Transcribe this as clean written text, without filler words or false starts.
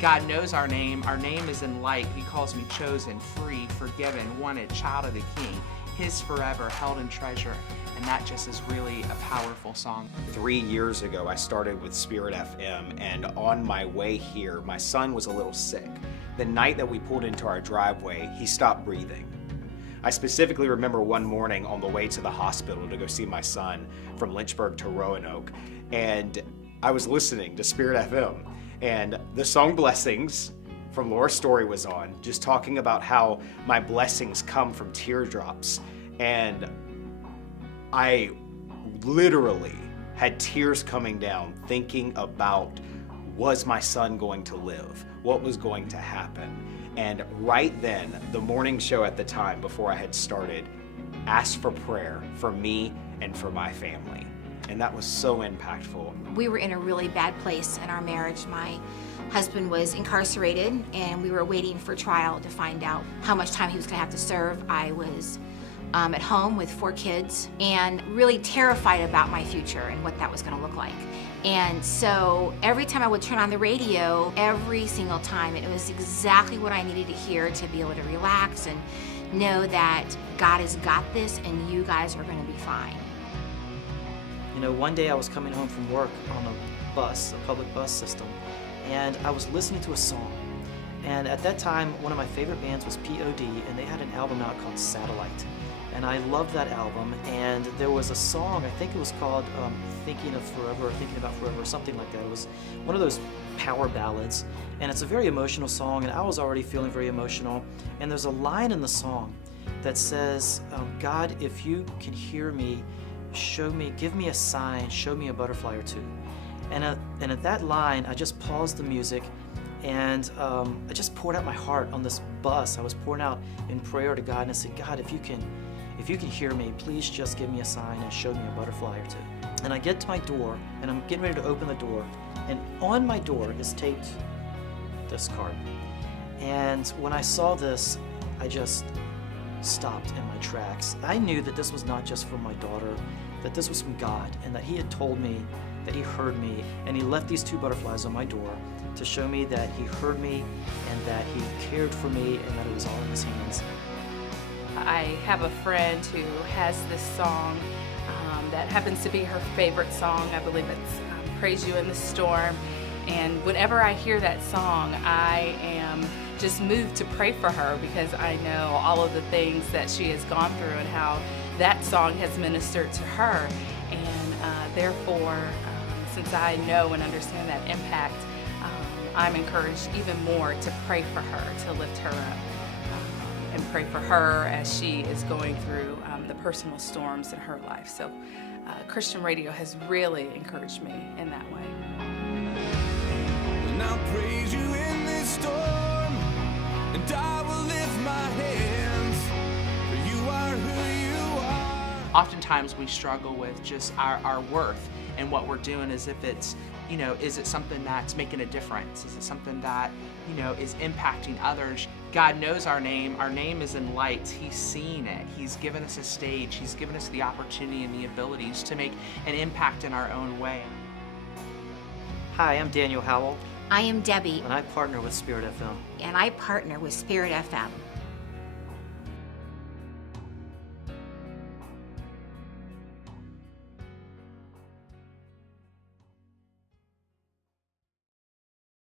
God knows our name. Our name is in light. He calls me chosen, free, forgiven, wanted, child of the King. His forever, held in treasure. And that just is really a powerful song. 3 years ago, I started with Spirit FM, and on my way here, my son was a little sick. The night that we pulled into our driveway, he stopped breathing. I specifically remember one morning on the way to the hospital to go see my son from Lynchburg to Roanoke, and I was listening to Spirit FM, and the song Blessings from Laura Story was on, just talking about how my blessings come from teardrops, and I literally had tears coming down thinking about, was my son going to live? What was going to happen? And right then, the morning show at the time, before I had started, asked for prayer for me and for my family. And that was so impactful. We were in a really bad place in our marriage. My husband was incarcerated, and we were waiting for trial to find out how much time he was gonna have to serve. I was at home with 4 kids and really terrified about my future and what that was gonna look like. And so every time I would turn on the radio, every single time, it was exactly what I needed to hear to be able to relax and know that God has got this and you guys are gonna be fine. You know, one day I was coming home from work on a bus, a public bus system, and I was listening to a song. And at that time, one of my favorite bands was POD, and they had an album out called Satellite. And I loved that album, and there was a song, I think it was called Thinking of Forever, or Thinking About Forever, or something like that. It was one of those power ballads, and it's a very emotional song, and I was already feeling very emotional. And there's a line in the song that says, God, if you can hear me, show me, give me a sign, show me a butterfly or two. And at that line, I just paused the music, and I just poured out my heart on this bus. I was pouring out in prayer to God, and I said, God, if you can hear me, please just give me a sign and show me a butterfly or two. And I get to my door, and I'm getting ready to open the door, and on my door is taped this card. And when I saw this, I just stopped in my tracks. I knew that this was not just from my daughter, that this was from God, and that He had told me that He heard me, and He left these 2 butterflies on my door to show me that He heard me, and that He cared for me, and that it was all in His hands. I have a friend who has this song that happens to be her favorite song. I believe it's Praise You in the Storm. And whenever I hear that song, I am just moved to pray for her, because I know all of the things that she has gone through and how that song has ministered to her. And therefore, since I know and understand that impact, I'm encouraged even more to pray for her, to lift her up. And pray for her as she is going through the personal storms in her life. So Christian radio has really encouraged me in that way. And I'll praise you in this storm, and I will lift my hands, for you are who you are. Oftentimes we struggle with just our worth and what we're doing, as if it's, is it something that's making a difference? Is it something that, is impacting others? God knows our name. Our name is in lights. He's seen it. He's given us a stage. He's given us the opportunity and the abilities to make an impact in our own way. Hi, I'm Daniel Howell, I am Debbie, and I partner with Spirit FM. and I partner with Spirit FM.